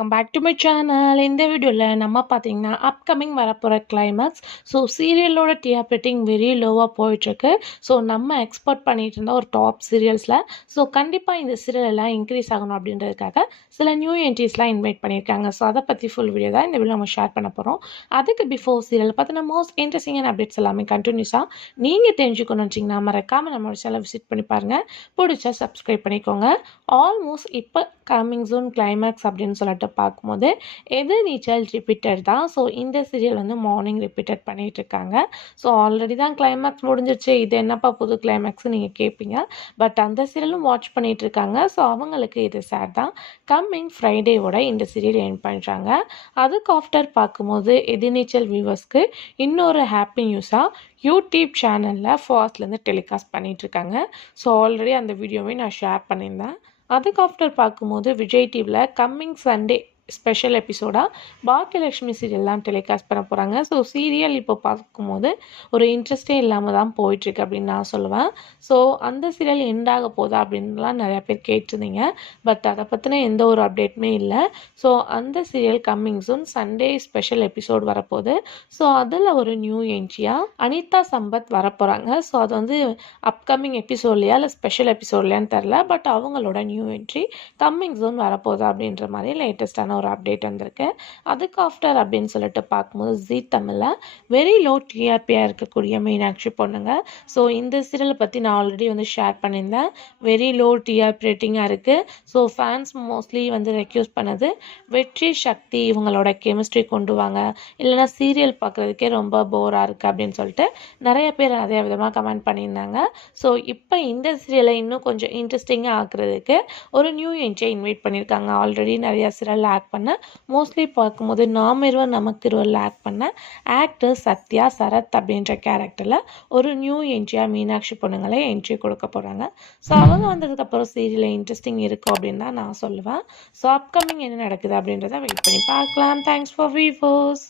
Welcome back to my channel. இந்த வீடியோவில் நம்ம பார்த்தீங்கன்னா அப்கமிங் வரப்போகிற கிளைமேக்ஸ். ஸோ சீரியலோட டிஆர்பி ரேட்டிங் வெரி லோவாக போயிட்டுருக்கு. ஸோ நம்ம எக்ஸ்பெக்ட் பண்ணிட்டு இருந்த ஒரு டாப் சீரியல்ஸில் ஸோ கண்டிப்பாக இந்த சீரியல் எல்லாம் இன்க்ரீஸ் ஆகணும் அப்படின்றதுக்காக சில நியூ என்ட்ரிஸ்லாம் இன்வைட் பண்ணியிருக்காங்க. ஸோ அதை பற்றி ஃபுல் வீடியோ தான் இந்த வீடியோ நம்ம ஷேர் பண்ண போகிறோம். அதுக்கு பிஃபோர் சீரியல் பார்த்தீங்கன்னா மோஸ்ட் இன்ட்ரெஸ்டிங்கான அப்டேட்ஸ் எல்லாமே கண்டினியூஸாக நீங்கள் தெரிஞ்சுக்கணும்னு வச்சிங்கன்னா மறக்காமல் நம்மளோட சேனல் விசிட் பண்ணி பாருங்கள். பிடிச்சா சப்ஸ்கிரைப் பண்ணிக்கோங்க. ஆல்மோஸ்ட் இப்போ கம்மிங் சூன் கிளைமேக்ஸ் அப்படின்னு சொல்லிட்டு பார்க்கும்போது நீச்சல் ரிப்பீட்டட் தான். ஸோ இந்த சீரியல் வந்து மார்னிங் ரிப்பீட்டட் பண்ணிகிட்டு இருக்காங்க. ஸோ ஆல்ரெடி தான் கிளைமேக்ஸ் முடிஞ்சிச்சு, இது என்னப்பா புது கிளைமேக்ஸ் நீங்கள் கேட்பீங்க. பட் அந்த சீரியலும் வாட்ச் பண்ணிகிட்டு இருக்காங்க. ஸோ அவங்களுக்கு இது சேட் தான். கம்மிங் ஃப்ரைடேவோட இந்த சீரியல் எண்ட் பண்ணுறாங்க. அதுக்கு ஆஃப்டர் பார்க்கும்போது எதிர்நீச்சல் வியூவர்ஸ்க்கு இன்னொரு ஹாப்பி நியூஸாக யூடியூப் சேனலில் ஃபாஸ்ட்லேருந்து டெலிகாஸ்ட் பண்ணிகிட்ருக்காங்க. ஸோ ஆல்ரெடி அந்த வீடியோவை நான் ஷேர் பண்ணியிருந்தேன். அதுக்கு ஆஃப்டர் பார்க்கும்போது விஜய் டிவியில் கம்மிங் சண்டே ஸ்பெஷல் எபிசோடாக பாக்கியலட்சுமி சீரியல்லாம் டெலிகாஸ்ட் பண்ண போகிறாங்க. ஸோ சீரியல் இப்போ பார்க்கும்போது ஒரு இன்ட்ரெஸ்டே இல்லாமல் தான் போயிட்டுருக்கு அப்படின்னு நான் சொல்லுவேன். ஸோ அந்த சீரியல் எண்டாக போதா அப்படின்லாம் நிறையா பேர் கேட்டிருந்தீங்க. பட் அதை பற்றின எந்த ஒரு அப்டேட்டுமே இல்லை. ஸோ அந்த serial coming soon Sunday special episode வரப்போகுது. ஸோ அதில் ஒரு நியூ என்ட்ரியாக அனிதா சம்பத் வரப்போகிறாங்க. ஸோ அது வந்து அப்கமிங் எபிசோட்லையா இல்லை ஸ்பெஷல் எபிசோட்லையான்னு தெரில. பட் அவங்களோட நியூ என்ட்ரி கம்மிங் சூன் வரப்போகுது அப்படின்ற மாதிரி லேட்டஸ்டான ஒரு அப்டேட் வந்திருக்கு. அதுக்கு ஆஃப்டர் அப்படின்னு சொல்லிட்டு பார்க்கும்போது ஜீ தமிழில் வெரி லோ டிஆர்பியாக இருக்கக்கூடிய மீனாட்சி பொண்ணுங்க. ஸோ இந்த சீரியலை பற்றி நான் ஆல்ரெடி வந்து ஷேர் பண்ணியிருந்தேன். வெரி லோ டிஆர்பி ரேட்டிங்காக இருக்குது. ஸோ ஃபேன்ஸ் மோஸ்ட்லி வந்து ரெக்யூஸ் பண்ணது வெற்றி சக்தி இவங்களோட கெமிஸ்ட்ரி கொண்டு வாங்க, இல்லைனா சீரியல் பார்க்குறதுக்கே ரொம்ப போராக இருக்குது அப்படின்னு சொல்லிட்டு நிறைய பேர் அதே விதமாக கமெண்ட் பண்ணியிருந்தாங்க. ஸோ இப்போ இந்த சீரியலை இன்னும் கொஞ்சம் இன்ட்ரெஸ்டிங்காக ஆக்குறதுக்கு ஒரு நியூ என்ட்ரியை இன்வைட் பண்ணியிருக்காங்க. ஆல்ரெடி நிறைய சீரியல் ஆக்ட் பண்ண மோஸ்ட்லி பார்க்கும்போது நாம் இருவர் நமக்கு இருவரில் ஆக்ட் பண்ண ஆக்டர் சத்யா சரத் அப்படின்ற கேரக்டரில் ஒரு நியூ என்ட்ரியாக மீனாட்சி பொண்ணுங்களே என்ட்ரி கொடுக்க போகிறாங்க. ஸோ அவங்க வந்ததுக்கப்புறம் சீரியலில் இன்ட்ரெஸ்டிங் இருக்கும் அப்படின்னு தான் நான் சொல்லுவேன். ஸோ அப்கமிங் என்ன நடக்குது அப்படின்றத வெயிட் பண்ணி பார்க்கலாம். Thanks for viewers.